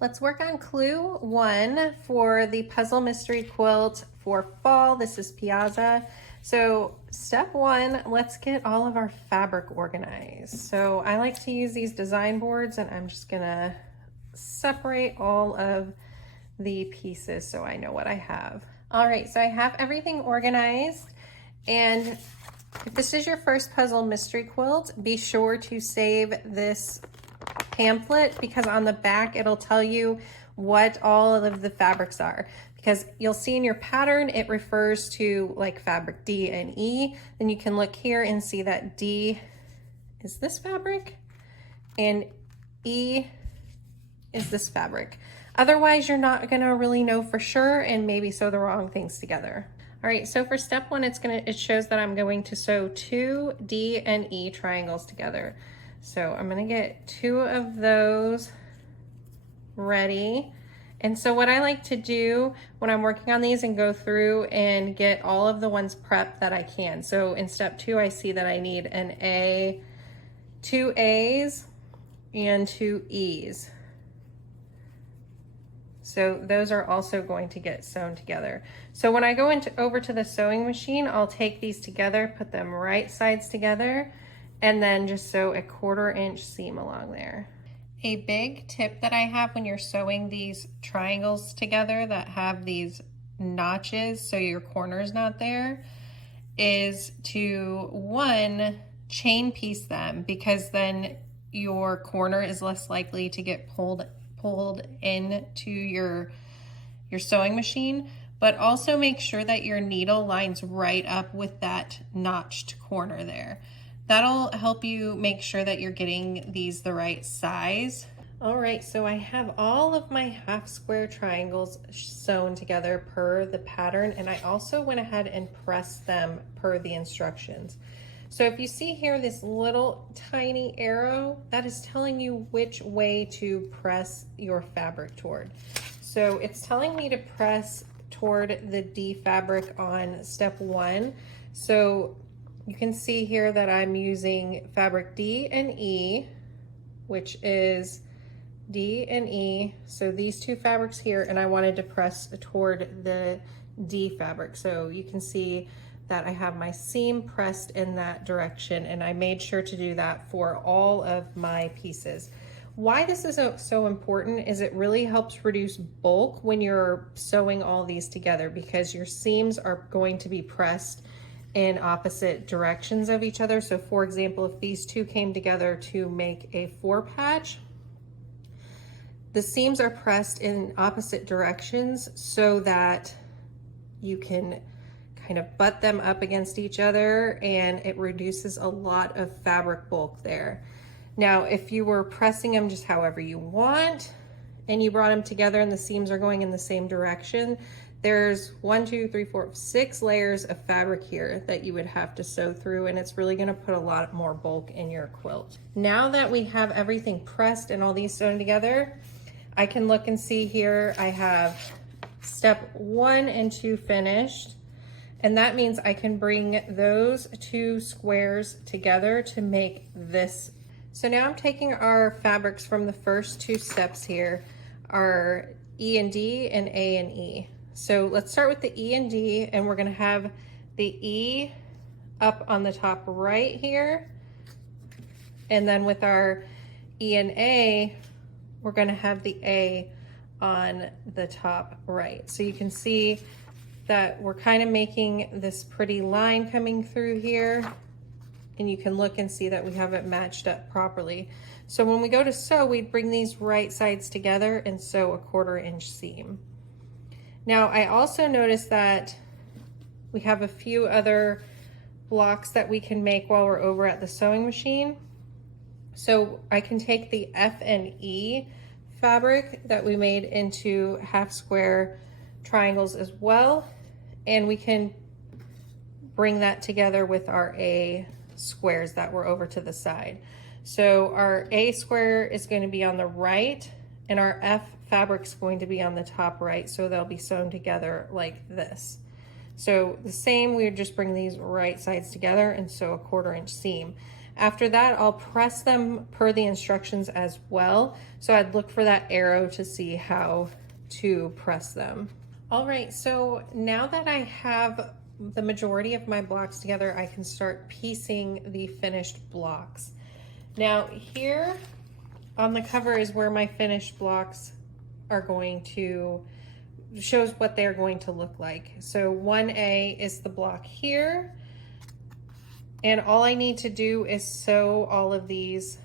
Let's work on clue 1 for the puzzle mystery quilt for fall. This is Piazza. So step 1, let's get all of our fabric organized. So I like to use these design boards, and I'm just gonna separate all of the pieces so I know what I have. All right, so I have everything organized, and if this is your first puzzle mystery quilt, be sure to save this pamphlet, because on the back it'll tell you what all of the fabrics are, because you'll see in your pattern it refers to like fabric D and E. Then you can look here and see that D is this fabric and E is this fabric. Otherwise you're not gonna really know for sure and maybe sew the wrong things together. All right, so for step 1, it shows that I'm going to sew 2 D and E triangles together. So I'm gonna get 2 of those ready. And so what I like to do when I'm working on these and go through and get all of the ones prepped that I can. So in step 2, I see that I need an A, 2 A's, and 2 E's. So those are also going to get sewn together. So when I go over to the sewing machine, I'll take these together, put them right sides together, and then just sew a 1/4 inch seam along there. A big tip that I have when you're sewing these triangles together that have these notches so your corner's not there is to, 1, chain piece them, because then your corner is less likely to get pulled into your sewing machine, but also make sure that your needle lines right up with that notched corner there. That'll help you make sure that you're getting these the right size. All right, so I have all of my half square triangles sewn together per the pattern, and I also went ahead and pressed them per the instructions. So if you see here this little tiny arrow, that is telling you which way to press your fabric toward. So it's telling me to press toward the D fabric on step 1. So you can see here that I'm using fabric D and E, which is D and E. So these 2 fabrics here, and I wanted to press toward the D fabric. So you can see that I have my seam pressed in that direction, and I made sure to do that for all of my pieces. Why this is so important is it really helps reduce bulk when you're sewing all these together, because your seams are going to be pressed in opposite directions of each other. So for example, if these 2 came together to make a 4 patch, the seams are pressed in opposite directions so that you can kind of butt them up against each other, and it reduces a lot of fabric bulk there. Now, if you were pressing them just however you want and you brought them together and the seams are going in the same direction, there's 1, 2, 3, 4, 6 layers of fabric here that you would have to sew through, and it's really going to put a lot more bulk in your quilt. Now that we have everything pressed and all these sewn together, I can look and see here I have step 1 and 2 finished, and that means I can bring those 2 squares together to make this. So now I'm taking our fabrics from the first 2 steps here, our E and D and A and E. So let's start with the E and D, and we're gonna have the E up on the top right here. And then with our E and A, we're gonna have the A on the top right. So you can see that we're kind of making this pretty line coming through here, and you can look and see that we have it matched up properly. So when we go to sew, we bring these right sides together and sew a 1/4 inch seam. Now, I also noticed that we have a few other blocks that we can make while we're over at the sewing machine. So I can take the F and E fabric that we made into half square triangles as well, and we can bring that together with our A squares that were over to the side. So our A square is going to be on the right, and our F fabric's going to be on the top right, so they'll be sewn together like this. So the same, we would just bring these right sides together and sew a 1/4 inch seam. After that, I'll press them per the instructions as well. So I'd look for that arrow to see how to press them. All right, so now that I have the majority of my blocks together, I can start piecing the finished blocks. Now here on the cover is where my finished blocks are going to, shows what they're going to look like. So 1A is the block here, and all I need to do is sew all of these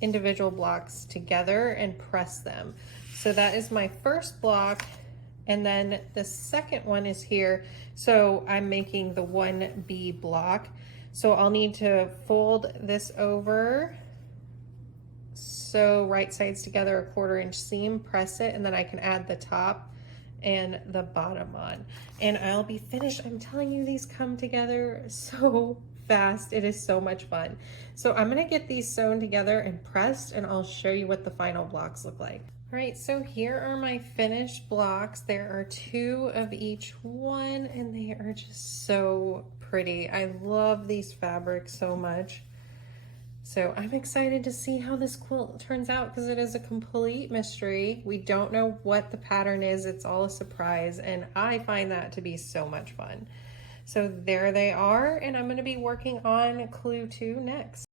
individual blocks together and press them. So that is my first block. And then the second one is here. So I'm making the 1B block. So I'll need to fold this over, sew right sides together, a 1/4 inch seam, press it, and then I can add the top and the bottom on. And I'll be finished. I'm telling you, these come together so fast. It is so much fun. So I'm gonna get these sewn together and pressed, and I'll show you what the final blocks look like. All right, so here are my finished blocks. There are 2 of each one, and they are just so pretty. I love these fabrics so much. So I'm excited to see how this quilt turns out because it is a complete mystery. We don't know what the pattern is. It's all a surprise, and I find that to be so much fun. So there they are, and I'm going to be working on clue 2 next.